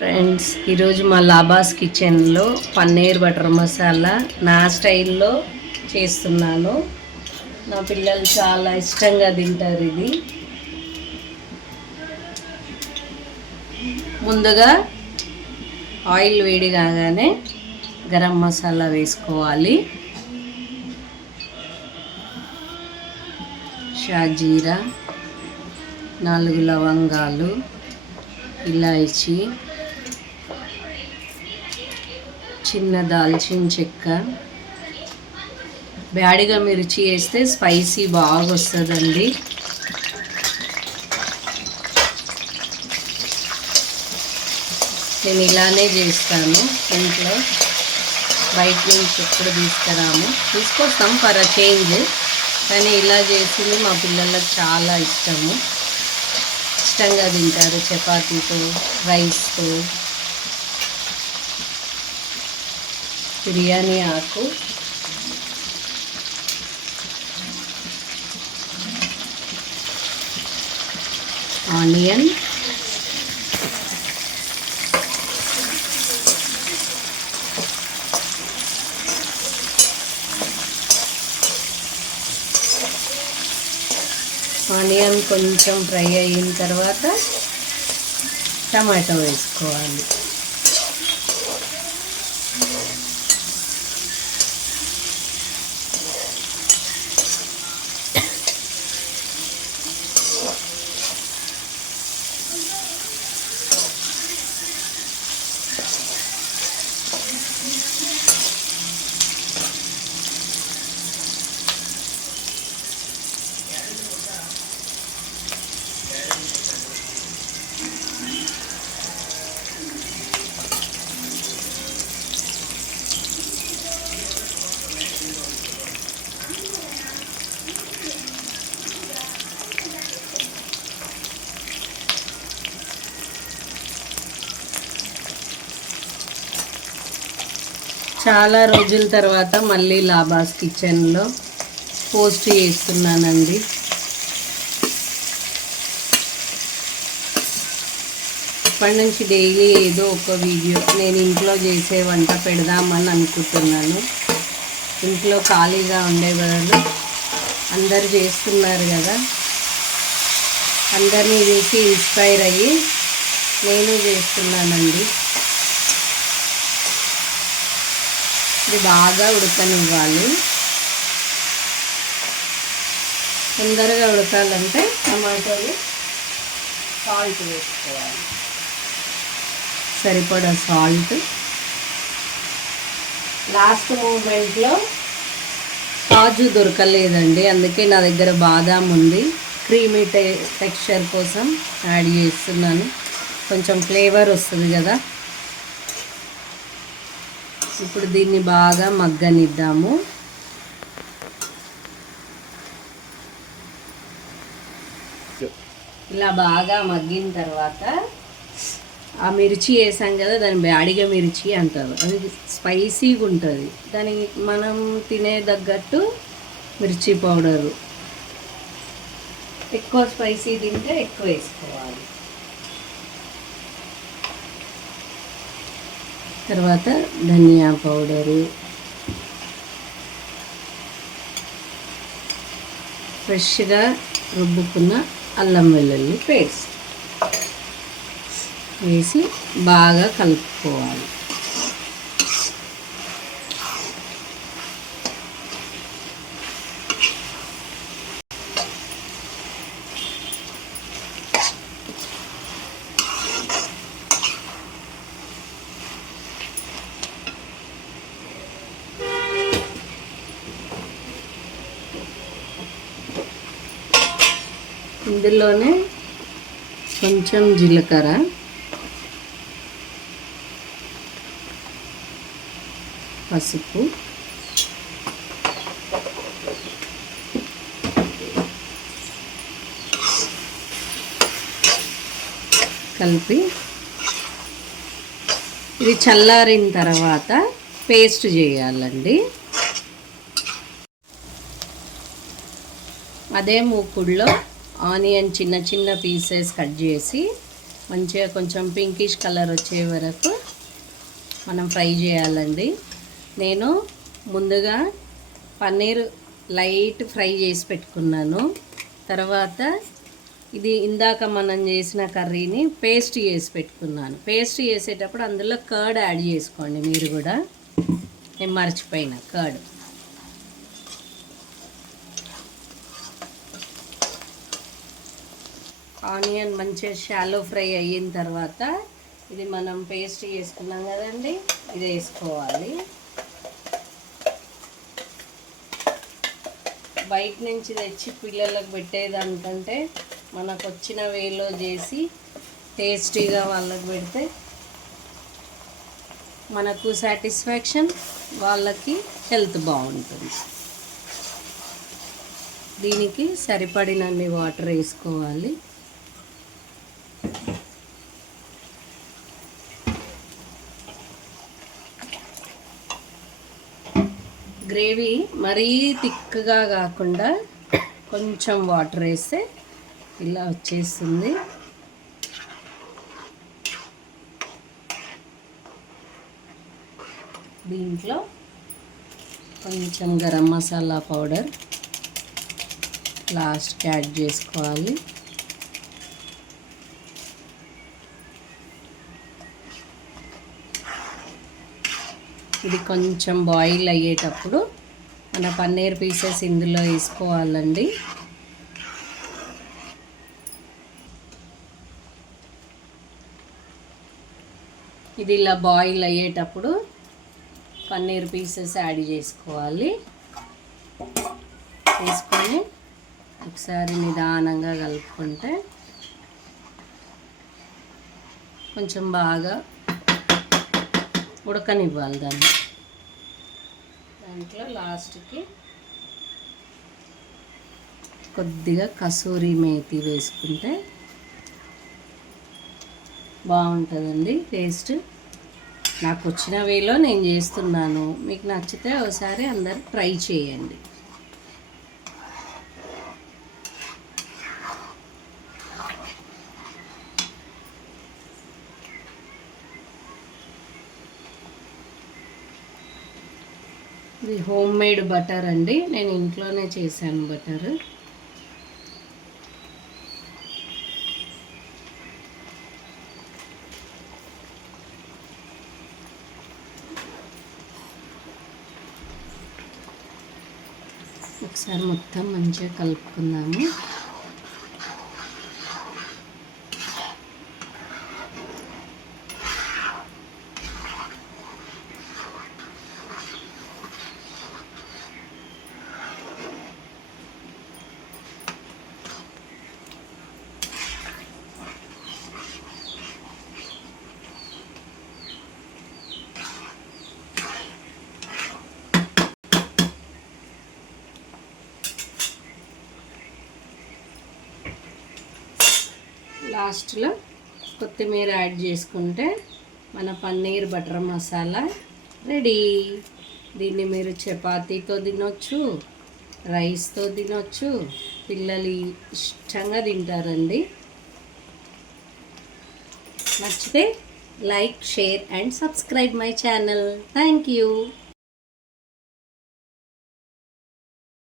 Friends, ఈరోజు మా లాబాస్ కిచెన్లో పన్నీర్ బటర్ మసాలా నా స్టైల్లో చేస్తున్నాను. నా పిల్లలు చాలా ఇష్టంగా తింటారు. ఇది ముందుగా ఆయిల్ వేడి కాగానే గరం మసాలా వేసుకోవాలి. షాజీరా, 4 లవంగాలు, ఇలాయచి, చిన్న దాల్చిన చెక్క, బ్యాడిగా మిర్చి వేస్తే స్పైసీ బాగా వస్తుందండి. నేను ఇలానే చేస్తాను ఇంట్లో, బయట నుంచి ఎప్పుడు తీసుకొస్తాం ఫర్ అ చేంజ్, కానీ ఇలా చేసింది మా పిల్లలకు చాలా ఇష్టంగా తింటారు. చపాతీతో, రైస్తో. బిర్యానీ ఆకు, ఆనియన్, ఆనియన్ కొంచెం ఫ్రై అయిన తర్వాత టమాటో వేసుకోవాలి. చాలా రోజుల తర్వాత మళ్ళీ లాబాస్ కిచెన్లో పోస్ట్ చేస్తున్నానండి. ఇప్పటి నుంచి డైలీ ఏదో ఒక వీడియో నేను ఇంట్లో చేసే వంట పెడదామని అనుకుంటున్నాను. ఇంట్లో ఖాళీగా ఉండే బదులు అందరు చేస్తున్నారు కదా, అందరినీ చూసి ఇన్స్పైర్ అయ్యి నేను చేస్తున్నానండి. ఇది బాగా ఉడకనివ్వాలి. తొందరగా ఉడకాలంటే టమాటోలు, సాల్ట్ వేసుకోవాలి, సరిపడా సాల్ట్. లాస్ట్ మూమెంట్లో కాజు దొరకలేదండి, అందుకే నా దగ్గర బాదాం ఉంది. క్రీమీ టెక్స్చర్ కోసం యాడ్ చేస్తున్నాను, కొంచెం ఫ్లేవర్ వస్తుంది కదా. ఇప్పుడు దీన్ని బాగా మగ్గనిద్దాము. ఇలా బాగా మగ్గిన తర్వాత ఆ మిర్చి వేసాం కదా, దాన్ని బ్యాడిగా మిర్చి అంటారు. అది స్పైసీగా ఉంటుంది. దానికి మనం తినే తగ్గట్టు మిర్చి పౌడరు, ఎక్కువ స్పైసీ తింటే ఎక్కువ వేసుకోవాలి. తర్వాత ధనియా పౌడరు, ఫ్రెష్గా రుబ్బుకున్న అల్లం వెల్లుల్లి పేస్ట్ వేసి బాగా కలుపుకోవాలి. ఇందులోనే కొంచెం జీలకర్ర, పసుపు, కలిపి ఇది చల్లారిన తర్వాత పేస్ట్ చేయాలండి. అదే మూకుడులో ఆనియన్ చిన్న చిన్న పీసెస్ కట్ చేసి మంచిగా కొంచెం పింకిష్ కలర్ వచ్చే వరకు మనం ఫ్రై చేయాలండి. నేను ముందుగా పన్నీర్ లైట్ ఫ్రై చేసి పెట్టుకున్నాను. తర్వాత ఇది ఇందాక మనం చేసిన కర్రీని పేస్ట్ చేసి పెట్టుకున్నాను. పేస్ట్ చేసేటప్పుడు అందులో కర్డ్ యాడ్ చేసుకోండి మీరు కూడా. నేను మర్చిపోయిన కర్డ్. ఆనియన్ మంచిగా షాలో ఫ్రై అయిన తర్వాత ఇది మనం పేస్ట్ చేసుకున్నాం కదండి, ఇది వేసుకోవాలి. బయట నుంచి తెచ్చి పిల్లలకు పెట్టేదానికంటే మనకు వచ్చిన వేలో చేసి టేస్టీగా వాళ్ళకి పెడితే మనకు సాటిస్ఫాక్షన్, వాళ్ళకి హెల్త్ బాగుంటుంది. దీనికి సరిపడినన్ని వాటర్ వేసుకోవాలి. గ్రేవీ మరీ థిక్గా కాకుండా కొంచెం వాటర్ వేస్తే ఇలా వచ్చేస్తుంది. దీంట్లో కొంచెం గరం మసాలా పౌడర్ లాస్ట్కి యాడ్ చేసుకోవాలి. ఇది కొంచెం బాయిల్ అయ్యేటప్పుడు మన పన్నీర్ పీసెస్ ఇందులో వేసుకోవాలండి. ఇది ఇలా బాయిల్ అయ్యేటప్పుడు పన్నీర్ పీసెస్ యాడ్ చేసుకోవాలి. వేసుకొని ఒకసారి నిదానంగా కలుపుకుంటే కొంచెం బాగా ఉడకనివ్వాలి దాన్ని. దాంట్లో లాస్ట్కి కొద్దిగా కసూరి మేతి వేసుకుంటే బాగుంటుందండి టేస్ట్. నాకు వచ్చిన వేలో నేను చేస్తున్నాను. మీకు నచ్చితే ఒకసారి అందరు ట్రై చేయండి. ఇది హోమ్ మేడ్ బటర్ అండి, నేను ఇంట్లోనే చేశాను బటర్. ఒకసారి మొత్తం మంచిగా కలుపుకుందాము. లాస్ట్లో కొత్తిమీర యాడ్ చేసుకుంటే మన పన్నీర్ బటర్ మసాలా రెడీ. దీన్ని మీరు చపాతీతో తినొచ్చు, రైస్తో తినొచ్చు. పిల్లలు ఇష్టంగా తింటారండి. నచ్చితే like, share and subscribe my channel. Thank you.